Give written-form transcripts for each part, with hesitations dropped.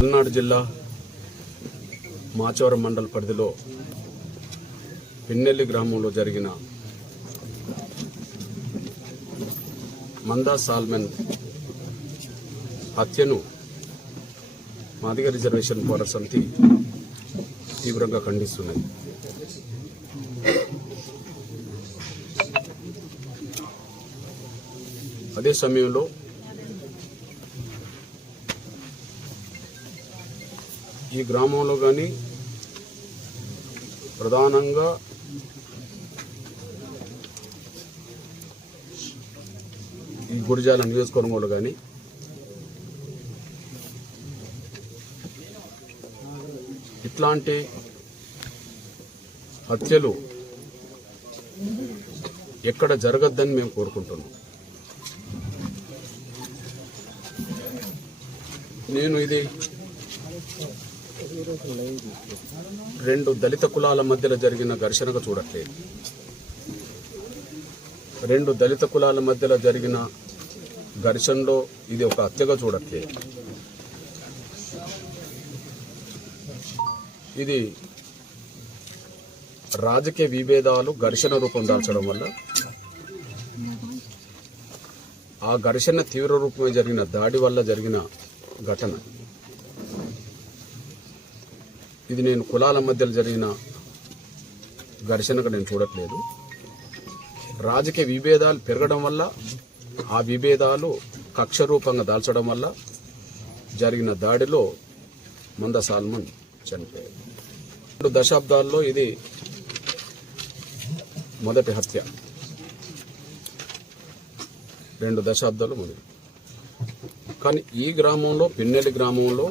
పల్నాడు జిల్లా మాచవరం మండల పరిధిలో పిన్నెల్లి గ్రామంలో జరిగిన మందా సాల్మన్ హత్యను మాదిగ రిజర్వేషన్ పోరాట సమితి తీవ్రంగా ఖండిస్తున్నది. అదే సమయంలో ఈ గ్రామంలో కానీ ప్రధానంగా ఈ గురిజాల నియోజకవర్గంలో కానీ ఇట్లాంటి హత్యలు ఎక్కడ జరగద్దని మేము కోరుకుంటున్నాం. నేను ఇది రెండు దళిత కులాల మధ్యలో జరిగిన ఘర్షణగా చూడట్లేదు. రెండు దళిత కులాల మధ్యలో జరిగిన ఘర్షణలో ఇది ఒక హత్యగా చూడట్లేదు. ఇది రాజకీయ విభేదాలు ఘర్షణ రూపం దాల్చడం వల్ల ఆ ఘర్షణ తీవ్ర రూపమై జరిగిన దాడి వల్ల జరిగిన ఘటన. ఇది నేను కులాల మధ్యలో జరిగిన ఘర్షణగా నేను చూడట్లేదు. రాజకీయ విభేదాలు పెరగడం వల్ల ఆ విభేదాలు కక్ష రూపంగా దాల్చడం వల్ల జరిగిన దాడిలో మందా సాల్మన్ చనిపోయారు. 2 దశాబ్దాల్లో ఇది మొదటి హత్య. 2 దశాబ్దాలు మొదటి. కానీ ఈ గ్రామంలో, పిన్నెల్లి గ్రామంలో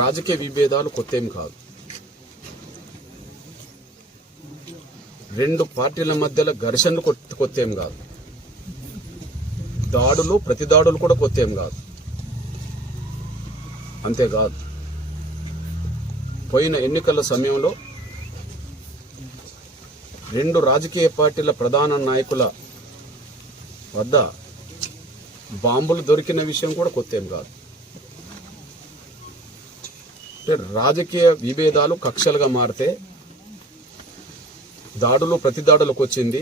రాజకీయ విభేదాలు కొత్తేం కాదు. 2 పార్టీల మధ్యలో ఘర్షణలు కొత్తేం కాదు. దాడులు, ప్రతి దాడులు కూడా కొత్తేం కాదు. అంతేకాదు, పోయిన ఎన్నికల సమయంలో 2 రాజకీయ పార్టీల ప్రధాన నాయకుల వద్ద బాంబులు దొరికిన విషయం కూడా కొత్తేం కాదు. రాజకీయ విభేదాలు కక్షలుగా మారితే దాడులు ప్రతి దాడులకు వచ్చింది.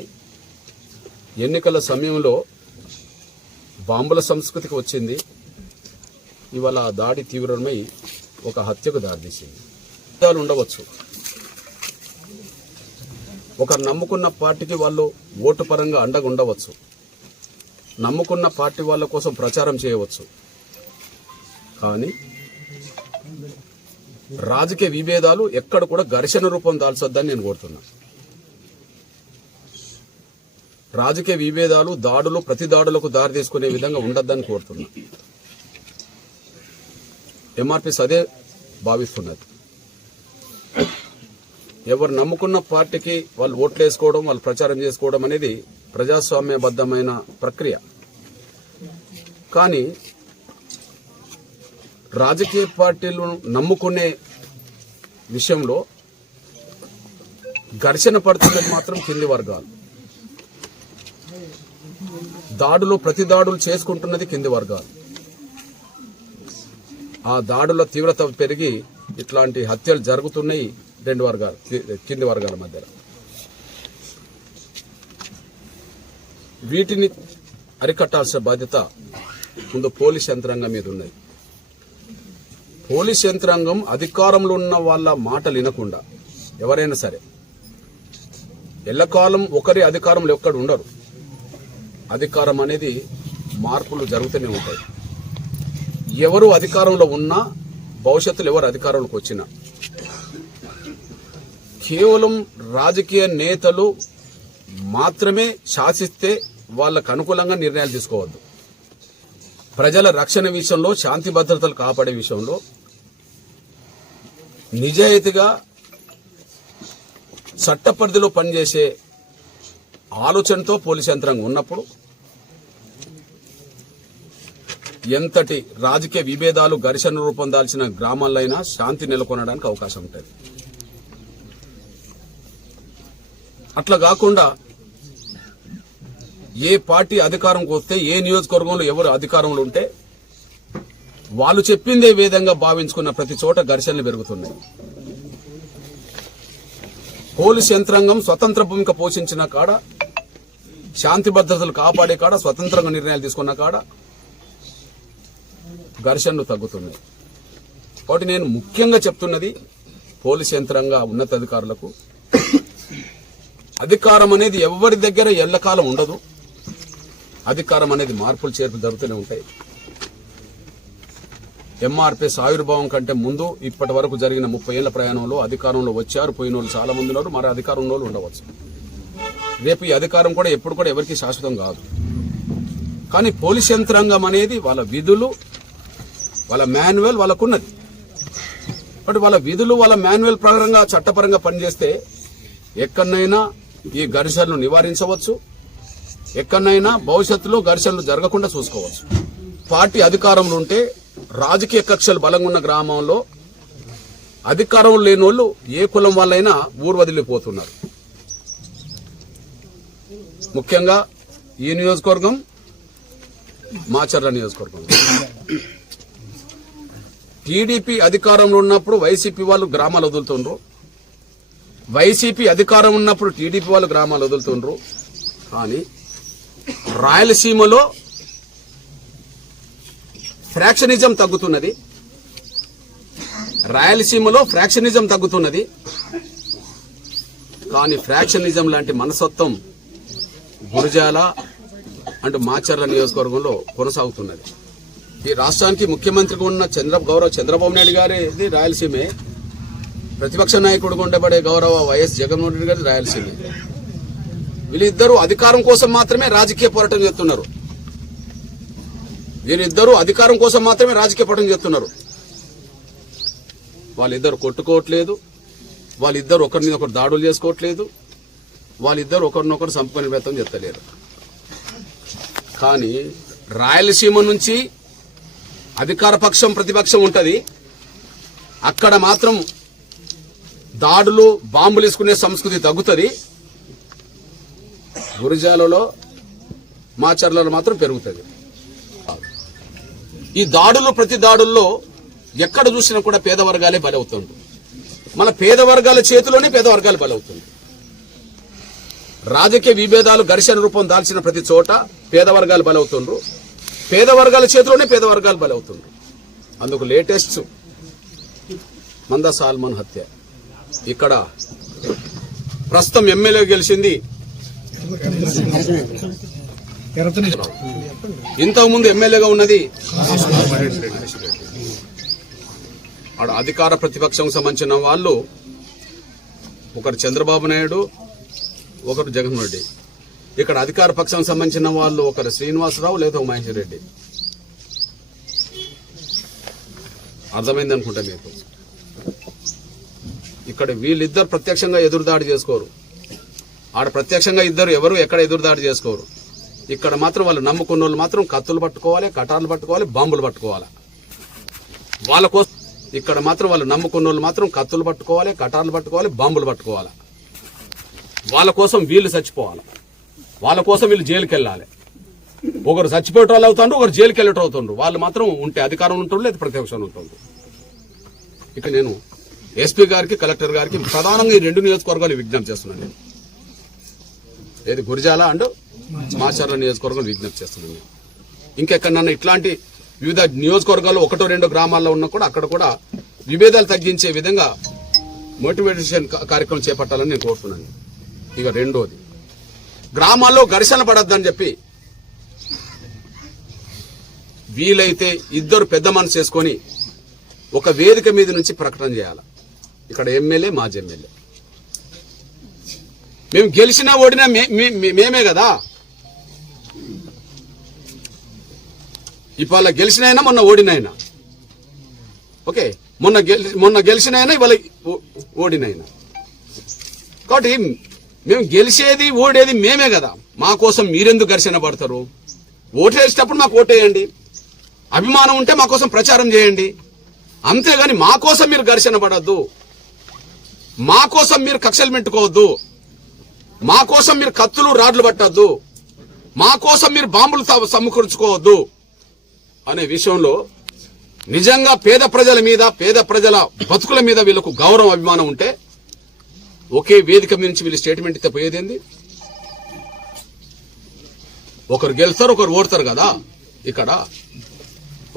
ఎన్నికల సమయంలో బాంబుల సంస్కృతికి వచ్చింది. ఇవాళ దాడి తీవ్రమై ఒక హత్యకు దారితీసింది. ఉండవచ్చు, ఒకరు నమ్ముకున్న పార్టీకి వాళ్ళు ఓటు పరంగా అండగా ఉండవచ్చు, నమ్ముకున్న పార్టీ వాళ్ళ కోసం ప్రచారం చేయవచ్చు. కానీ రాజకీయ విభేదాలు ఎక్కడ కూడా ఘర్షణ రూపం దాల్చొద్దని నేను కోరుతున్నా. రాజకీయ విభేదాలు, దాడులు ప్రతి దాడులకు దారి తీసుకునే విధంగా ఉండొద్దని కోరుతున్నా. ఎంఆర్పీస్ అదే భావిస్తున్నది. ఎవరు నమ్ముకున్న పార్టీకి వాళ్ళు ఓట్లు వేసుకోవడం, వాళ్ళు ప్రచారం చేసుకోవడం అనేది ప్రజాస్వామ్యబద్ధమైన ప్రక్రియ. కానీ రాజకీయ పార్టీలను నమ్ముకునే విషయంలో ఘర్షణ పడుతున్నది మాత్రం కింది వర్గాలు. దాడులు ప్రతి దాడులు చేసుకుంటున్నది కింది వర్గాలు. ఆ దాడుల తీవ్రత పెరిగి ఇట్లాంటి హత్యలు జరుగుతున్నాయి 2 వర్గాలు, కింది వర్గాల మధ్యలో. వీటిని అరికట్టాల్సిన బాధ్యత ముందు పోలీస్ యంత్రాంగం మీద ఉన్నది. పోలీస్ యంత్రాంగం అధికారంలో ఉన్న వాళ్ళ మాటలు వినకుండా, ఎవరైనా సరే ఎల్లకాలం ఒకరి అధికారంలో ఎక్కడ ఉండరు. అధికారం అనేది మార్పులు జరుగుతూనే ఉంటాయి. ఎవరు అధికారంలో ఉన్నా, భవిష్యత్తులో ఎవరు అధికారంలోకి వచ్చినా, కేవలం రాజకీయ నేతలు మాత్రమే శాసిస్తే వాళ్ళకు అనుకూలంగా నిర్ణయాలు తీసుకోవద్దు. ప్రజల రక్షణ విషయంలో, శాంతి భద్రతలు కాపాడే విషయంలో నిజాయితీగా చట్ట పరిధిలో పనిచేసే ఆలోచనతో పోలీస్ యంత్రాంగం ఉన్నప్పుడు ఎంతటి రాజకీయ విభేదాలు, ఘర్షణ రూపం దాల్చిన గ్రామాలైనా శాంతి నెలకొనడానికి అవకాశం ఉంటుంది. అట్లా కాకుండా ఏ పార్టీ అధికారంకి వస్తే ఏ నియోజకవర్గంలో ఎవరు అధికారంలో ఉంటే వాళ్ళు చెప్పిందే విధంగా భావించుకున్న ప్రతి చోట ఘర్షణలు పెరుగుతున్నాయి. పోలీస్ యంత్రాంగం స్వతంత్ర భూమిక పోషించిన కాడ, శాంతి భద్రతలు కాపాడే కాడ, స్వతంత్రంగా నిర్ణయాలు తీసుకున్న కాడ ఘర్షణలు తగ్గుతున్నాయి. కాబట్టి నేను ముఖ్యంగా చెప్తున్నది పోలీస్ యంత్రాంగ ఉన్నతాధికారులకు, అధికారం అనేది ఎవరి దగ్గర ఎల్లకాలం ఉండదు. అధికారం అనేది మార్పులు చేర్పులు జరుగుతూనే ఉంటాయి. ఎంఆర్పీఎస్ ఆవిర్భావం కంటే ముందు ఇప్పటి వరకు జరిగిన 30 ఏళ్ల ప్రయాణంలో అధికారంలో వచ్చారు, పోయిన వాళ్ళు చాలా మంది ఉన్నారు, మరి అధికారం ఉన్న వాళ్ళు ఉండవచ్చు. రేపు ఈ అధికారం కూడా ఎప్పుడు కూడా ఎవరికి శాశ్వతం కాదు. కానీ పోలీస్ యంత్రాంగం అనేది వాళ్ళ విధులు, వాళ్ళ మాన్యువల్ వాళ్ళకున్నది. బట్ వాళ్ళ విధులు, వాళ్ళ మాన్యువల్ ప్రకారంగా చట్టపరంగా పనిచేస్తే ఎక్కడైనా ఈ ఘర్షణలు నివారించవచ్చు, ఎక్కడైనా భవిష్యత్తులో ఘర్షణలు జరగకుండా చూసుకోవచ్చు. పార్టీ అధికారంలో ఉంటే రాజకీయ కక్షలు బలంగా ఉన్న గ్రామంలో అధికారం లేని వాళ్ళు ఏ కులం వాళ్ళైనా ఊరు వదిలిపోతున్నారు. ముఖ్యంగా ఈ నియోజకవర్గం మాచర్ల నియోజకవర్గం. టీడీపీ అధికారంలో ఉన్నప్పుడు వైసీపీ వాళ్ళు గ్రామాలు వదులుతుండ్రు, వైసీపీ అధికారం ఉన్నప్పుడు టీడీపీ వాళ్ళు గ్రామాలు వదులుతుండ్రు. కానీ రాయలసీమలో ఫ్రాక్షనిజం తగ్గుతున్నది, రాయలసీమలో ఫ్రాక్షనిజం తగ్గుతున్నది. కానీ ఫ్రాక్షనిజం లాంటి మనస్తత్వం గురజాల అంటూ మాచర్ల నియోజకవర్గంలో కొనసాగుతున్నది. ఈ రాష్ట్రానికి ముఖ్యమంత్రిగా ఉన్న గౌరవ చంద్రబాబు నాయుడు గారి రాయలసీమే, ప్రతిపక్ష నాయకుడిగా ఉండబడే గౌరవ వైఎస్ జగన్మోహన్ రెడ్డి గారి రాయలసీమే. వీళ్ళిద్దరూ అధికారం కోసం మాత్రమే రాజకీయ పోరాటం చేస్తున్నారు. వీరిద్దరూ అధికారం కోసం మాత్రమే రాజకీయ పోరాటం చేస్తున్నారు. వాళ్ళిద్దరు కొట్టుకోవట్లేదు, వాళ్ళిద్దరు ఒకరి మీద ఒకరు దాడులు చేసుకోవట్లేదు, వాళ్ళిద్దరు ఒకరినొకరు సంపుకునే ప్రయత్నం చేస్తలేరు. కానీ రాయలసీమ నుంచి అధికార పక్షం ప్రతిపక్షం ఉంటది, అక్కడ మాత్రం దాడులు బాంబులు వేసుకునే సంస్కృతి తగ్గుతుంది. గురజాలలో మాచర్లలో మాత్రం పెరుగుతుంది. ఈ దాడులు ప్రతి దాడుల్లో ఎక్కడ చూసినా కూడా పేద వర్గాలే బలవుతుంది. మన పేద వర్గాల చేతిలోనే పేద వర్గాలు బలవుతుంది. రాజకీయ విభేదాలు ఘర్షణ రూపం దాల్చిన ప్రతి చోట పేద వర్గాలు బలవుతుండ్రు, పేద వర్గాల చేతిలోనే పేద వర్గాలు బలవుతుండ్రు. అందుకు లేటెస్ట్ మందా సాల్మన్ హత్య. ఇక్కడ ప్రస్తుతం ఎమ్మెల్యే గెలిచింది, ఇంతకుముందు ఎమ్మెల్యేగా ఉన్నది ఆడ అధికార ప్రతిపక్షం సంబంధించిన వాళ్ళు, ఒకరు చంద్రబాబు నాయుడు, ఒకరు జగన్మోహన్ రెడ్డి. ఇక్కడ అధికార పక్షం సంబంధించిన వాళ్ళు ఒకరు శ్రీనివాసరావు లేదా మహేశ్వర్ రెడ్డి. అర్థమైంది అనుకుంటా మీకు. ఇక్కడ వీళ్ళిద్దరు ప్రత్యక్షంగా ఎదురుదాడి చేసుకోరు, ఆడ ప్రత్యక్షంగా ఇద్దరు ఎవరు ఎక్కడ ఎదురుదాడి చేసుకోరు. ఇక్కడ మాత్రం వాళ్ళు నమ్ముకున్న వాళ్ళు మాత్రం కత్తులు పట్టుకోవాలి, కటార్లు పట్టుకోవాలి, బాంబులు పట్టుకోవాలి. వాళ్ళ కోసం ఇక్కడ మాత్రం వాళ్ళు నమ్ముకున్న వాళ్ళు మాత్రం కత్తులు పట్టుకోవాలి, కటార్లు పట్టుకోవాలి, బాంబులు పట్టుకోవాలి. వాళ్ళ కోసం వీళ్ళు చచ్చిపోవాలి, వాళ్ళ కోసం వీళ్ళు జైలుకి వెళ్ళాలి. ఒకరు చచ్చిపోయేట వాళ్ళు అవుతాండ్రు, ఒకరు జైలుకి వెళ్ళేట అవుతుండ్రు. వాళ్ళు మాత్రం ఉంటే అధికారం ఉంటుండ్రు, లేదా ప్రతిపక్షం ఉంటుండ్రు. ఇక నేను ఎస్పీ గారికి, కలెక్టర్ గారికి ప్రధానంగా ఈ 2 నియోజకవర్గాలు విజ్ఞప్తి చేస్తున్నాను. నేను ఏది గురజాల అండ్ మాచర్ల నియోజకవర్గం విజ్ఞప్తి చేస్తున్నాను. ఇంకెక్కడన్నా ఇట్లాంటి వివిధ నియోజకవర్గాలు 1-2 గ్రామాల్లో ఉన్నా కూడా అక్కడ కూడా విభేదాలు తగ్గించే విధంగా మోటివేషన్ కార్యక్రమం చేపట్టాలని నేను కోరుతున్నాను. ఇక రెండోది, గ్రామాల్లో ఘర్షణ పడద్దని చెప్పి వీలైతే ఇద్దరు పెద్ద మనసు చేసుకొని ఒక వేదిక మీద నుంచి ప్రకటన చేయాలి. ఇక్కడ ఎమ్మెల్యే, మాజీ ఎమ్మెల్యే, మేము గెలిచినా ఓడినా మేమే కదా. ఇవాళ గెలిచినైనా మొన్న ఓడినైనా, ఓకే, మొన్న గెలిచినైనా ఇవాళ ఓడినైనా. కాబట్టి మేము గెలిచేది ఓడేది మేమే కదా. మా కోసం మీరెందుకు ఘర్షణ పడతారు? ఓటేసేటప్పుడు మాకు ఓటేయండి, అభిమానం ఉంటే మా కోసం ప్రచారం చేయండి. అంతేగాని మా కోసం మీరు ఘర్షణ పడద్దు, మా కోసం మీరు కక్షలు పెట్టుకోవద్దు, మా కోసం మీరు కత్తులు రాడ్లు పట్టద్దు. మా కోసం మీరు బాంబులు సమకూర్చుకోవద్దు అనే విషయంలో నిజంగా పేద ప్రజల మీద, పేద ప్రజల బతుకుల మీద వీళ్ళకు గౌరవం, అభిమానం ఉంటే ఒకే వేదిక మీద నుంచి వీళ్ళు స్టేట్మెంట్ ఇస్తే పోయేదేంది? ఒకరు గెలుస్తారు, ఒకరు ఓడతారు కదా. ఇక్కడ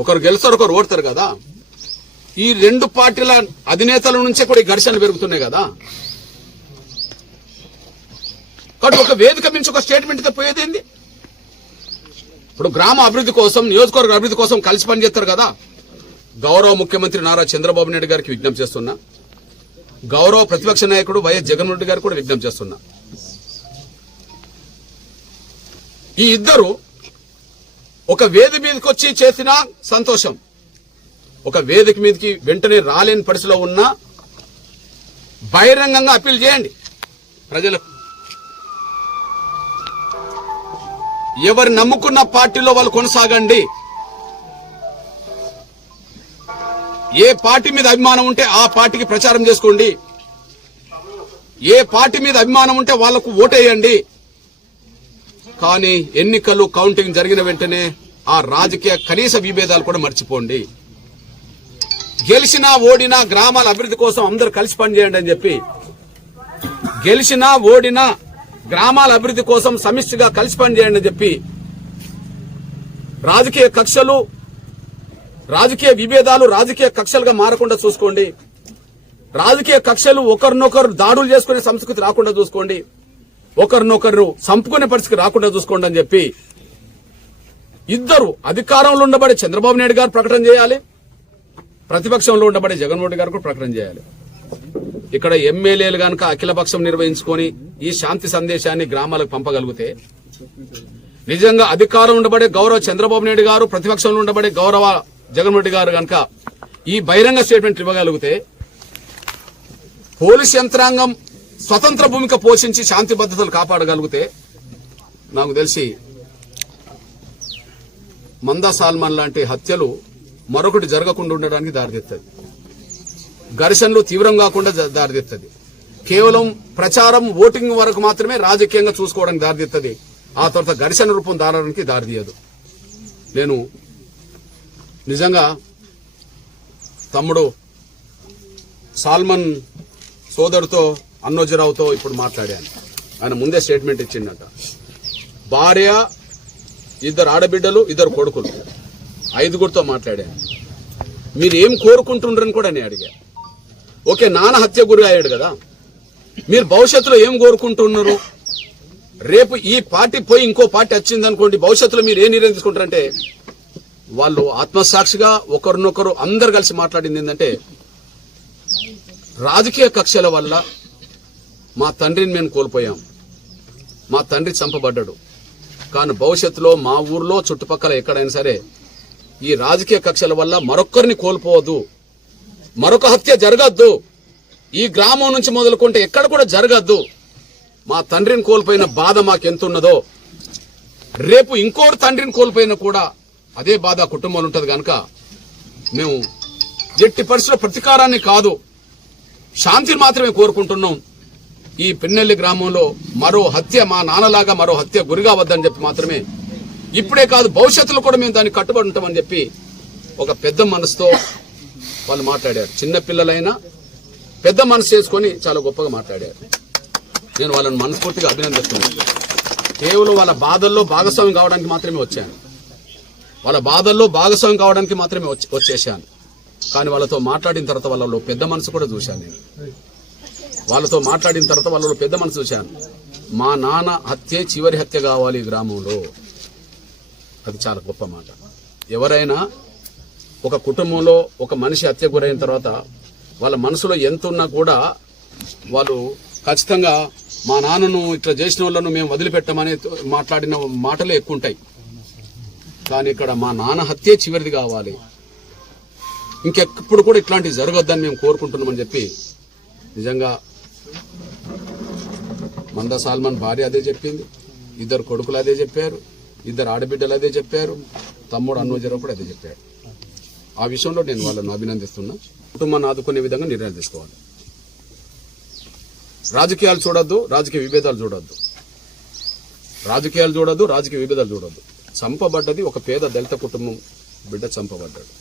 ఒకరు గెలుస్తారు, ఒకరు ఓడతారు కదా. ఈ రెండు పార్టీల అధినేతల నుంచే కూడా ఈ ఘర్షణలు పెరుగుతున్నాయి కదా. కాబట్టి ఒక వేదిక నుంచి ఒక స్టేట్మెంట్ ఇస్తే పోయేదేంది? ఇప్పుడు గ్రామ అభివృద్ధి కోసం, నియోజకవర్గ అభివృద్ధి కోసం కలిసి పనిచేస్తారు కదా. గౌరవ ముఖ్యమంత్రి నారా చంద్రబాబు నాయుడు గారికి విజ్ఞప్తి చేస్తున్నా, గౌరవ ప్రతిపక్ష నాయకుడు వైఎస్ జగన్మోహన్ రెడ్డి గారికి కూడా విజ్ఞప్తి చేస్తున్నా. ఈ ఇద్దరు ఒక వేదిక మీదకి వచ్చి చేసిన సంతోషం, ఒక వేదిక మీదకి వెంటనే రాలేని పరిస్థితిలో ఉన్నా బహిరంగంగా అప్పీల్ చేయండి ప్రజలకు. ఎవరు నమ్ముకున్న పార్టీలో వాళ్ళు కొనసాగండి. ఏ పార్టీ మీద అభిమానం ఉంటే ఆ పార్టీకి ప్రచారం చేసుకోండి. ఏ పార్టీ మీద అభిమానం ఉంటే వాళ్లకు ఓటేయండి. కానీ ఎన్నికలు కౌంటింగ్ జరిగిన వెంటనే ఆ రాజకీయ కనీస విభేదాలు కూడా మర్చిపోండి. గెలిచినా ఓడినా గ్రామాల అభివృద్ధి కోసం అందరూ కలిసి పనిచేయండి అని చెప్పి, గెలిచినా ఓడినా గ్రామాల అభివృద్ధి కోసం సమిష్టిగా కలిసి పనిచేయండి అని చెప్పి, రాజకీయ కక్షలు, రాజకీయ విభేదాలు రాజకీయ కక్షలుగా మారకుండా చూసుకోండి. రాజకీయ కక్షలు ఒకరినొకరు దాడులు చేసుకునే సంస్కృతి రాకుండా చూసుకోండి. ఒకరినొకరు చంపుకునే పరిస్థితి రాకుండా చూసుకోండి అని చెప్పి ఇద్దరు అధికారంలో ఉండబడే చంద్రబాబు నాయుడు గారు ప్రకటన చేయాలి, ప్రతిపక్షంలో ఉండబడే జగన్మోహన్ రెడ్డి గారు కూడా ప్రకటన చేయాలి. ఇక్కడ ఎమ్మెల్యేలు గనక అఖిలపక్షం నిర్వహించుకొని ఈ శాంతి సందేశాన్ని గ్రామాలకు పంపగలిగితే, నిజంగా అధికారం ఉండబడే గౌరవ చంద్రబాబు నాయుడు గారు, ప్రతిపక్షంలో ఉండబడే గౌరవ జగన్మోహన్ రెడ్డి గారు గనక ఈ బహిరంగ స్టేట్మెంట్ ఇవ్వగలిగితే, పోలీస్ యంత్రాంగం స్వతంత్ర భూమిక పోషించి శాంతి భద్రతలు కాపాడగలిగితే, నాకు తెలిసి మందా సాల్మన్ లాంటి హత్యలు మరొకటి జరగకుండా ఉండడానికి దారితీస్తుంది. ఘర్షణలు తీవ్రం కాకుండా దారితీస్తుంది. కేవలం ప్రచారం, ఓటింగ్ వరకు మాత్రమే రాజకీయంగా చూసుకోవడానికి దారితీస్తుంది. ఆ తర్వాత ఘర్షణ రూపం దారడానికి దారితీయదు. నేను నిజంగా తమ్ముడు సాల్మన్ సోదరుతో, అన్నోజీరావుతో ఇప్పుడు మాట్లాడాను. ఆయన ముందే స్టేట్మెంట్ ఇచ్చిండట. భార్య, ఇద్దరు ఆడబిడ్డలు, ఇద్దరు కొడుకులు, 5గురితో మాట్లాడాను. మీరు ఏం కోరుకుంటుండ్రని కూడా నేను అడిగా. ఓకే, నాన్న హత్య గురి అయ్యాడు కదా, మీరు భవిష్యత్తులో ఏం కోరుకుంటున్నారు? రేపు ఈ పార్టీ పోయి ఇంకో పార్టీ వచ్చిందనుకోండి, భవిష్యత్తులో మీరు ఏ నిర్ణయం తీసుకుంటారంటే, వాళ్ళు ఆత్మసాక్షిగా ఒకరినొకరు అందరు కలిసి మాట్లాడింది ఏంటంటే, రాజకీయ కక్షల వల్ల మా తండ్రిని మేము కోల్పోయాం, మా తండ్రి చంపబడ్డాడు, కానీ భవిష్యత్తులో మా ఊర్లో చుట్టుపక్కల ఎక్కడైనా సరే ఈ రాజకీయ కక్షల వల్ల మరొక్కరిని కోల్పోవద్దు, మరొక హత్య జరగద్దు, ఈ గ్రామం నుంచి మొదలుకుంటే ఎక్కడ కూడా జరగద్దు. మా తండ్రిని కోల్పోయిన బాధ మాకెంతున్నదో, రేపు ఇంకోటి తండ్రిని కోల్పోయినా కూడా అదే బాధ కుటుంబంలో ఉంటుంది. కనుక మేము ఎట్టి పరిస్థితుల్లో ప్రతీకారాన్ని కాదు, శాంతిని మాత్రమే కోరుకుంటున్నాం. ఈ పిన్నెల్లి గ్రామంలో మరో హత్య, మా నాన్నలాగా మరో హత్య గురిగా వద్దని చెప్పి మాత్రమే, ఇప్పుడే కాదు భవిష్యత్తులో కూడా మేము దానికి కట్టుబడి ఉంటామని చెప్పి ఒక పెద్ద మనసుతో వాళ్ళు మాట్లాడారు. చిన్న పిల్లలైనా పెద్ద మనసు చేసుకొని చాలా గొప్పగా మాట్లాడారు. నేను వాళ్ళని మనస్ఫూర్తిగా అభినందిస్తున్నాను. కేవలం వాళ్ళ బాధల్లో భాగస్వామ్యం కావడానికి మాత్రమే వచ్చాను, వాళ్ళ బాధల్లో భాగస్వామ్యం కావడానికి మాత్రమే వచ్చేసాను. కానీ వాళ్ళతో మాట్లాడిన తర్వాత వాళ్ళలో పెద్ద మనసు కూడా చూశాను. నేను వాళ్ళతో మాట్లాడిన తర్వాత వాళ్ళలో పెద్ద మనసు చూశాను. మా నాన్న హత్యే చివరి హత్య కావాలి ఈ గ్రామంలో. అది చాలా గొప్ప మాట. ఎవరైనా ఒక కుటుంబంలో ఒక మనిషి హత్య గురైన తర్వాత వాళ్ళ మనసులో ఎంత ఉన్నా కూడా వాళ్ళు ఖచ్చితంగా మా నాన్నను ఇట్లా చేసిన వాళ్ళను మేము వదిలిపెట్టామని మాట్లాడిన మాటలే ఎక్కువ ఉంటాయి. కానీ ఇక్కడ మా నాన్న హత్యే చివరిది కావాలి, ఇంకెప్పుడు కూడా ఇట్లాంటివి జరగొద్దని మేము కోరుకుంటున్నామని చెప్పి, నిజంగా మందా సాల్మన్ భార్య అదే చెప్పింది, ఇద్దరు కొడుకులు అదే చెప్పారు, ఇద్దరు ఆడబిడ్డలు అదే చెప్పారు, తమ్ముడు అన్నోజీరావు కూడా అదే చెప్పారు. ఆ విషయంలో నేను వాళ్ళని అభినందిస్తున్నా. కుటుంబాన్ని ఆదుకునే విధంగా నిర్ణయాలు తీసుకోవాలి. రాజకీయాలు చూడొద్దు, రాజకీయ విభేదాలు చూడొద్దు. రాజకీయాలు చూడొద్దు, రాజకీయ విభేదాలు చూడొద్దు. చంపబడ్డది ఒక పేద దళిత కుటుంబం బిడ్డ చంపబడ్డాడు.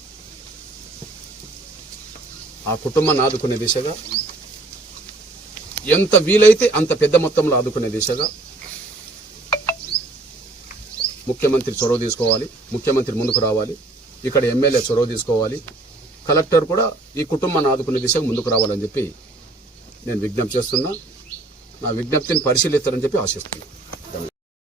ఆ కుటుంబాన్ని ఆదుకునే దిశగా ఎంత వీలైతే అంత పెద్ద మొత్తంలో ఆదుకునే దిశగా ముఖ్యమంత్రి చొరవ తీసుకోవాలి, ముఖ్యమంత్రి ముందుకు రావాలి, ఇక్కడ ఎమ్మెల్యే చొరవ తీసుకోవాలి, కలెక్టర్ కూడా ఈ కుటుంబాన్ని ఆదుకునే దిశగా ముందుకు రావాలని చెప్పి నేను విజ్ఞప్తి చేస్తున్నా. నా విజ్ఞప్తిని పరిశీలిస్తారని చెప్పి ఆశిస్తున్నాను.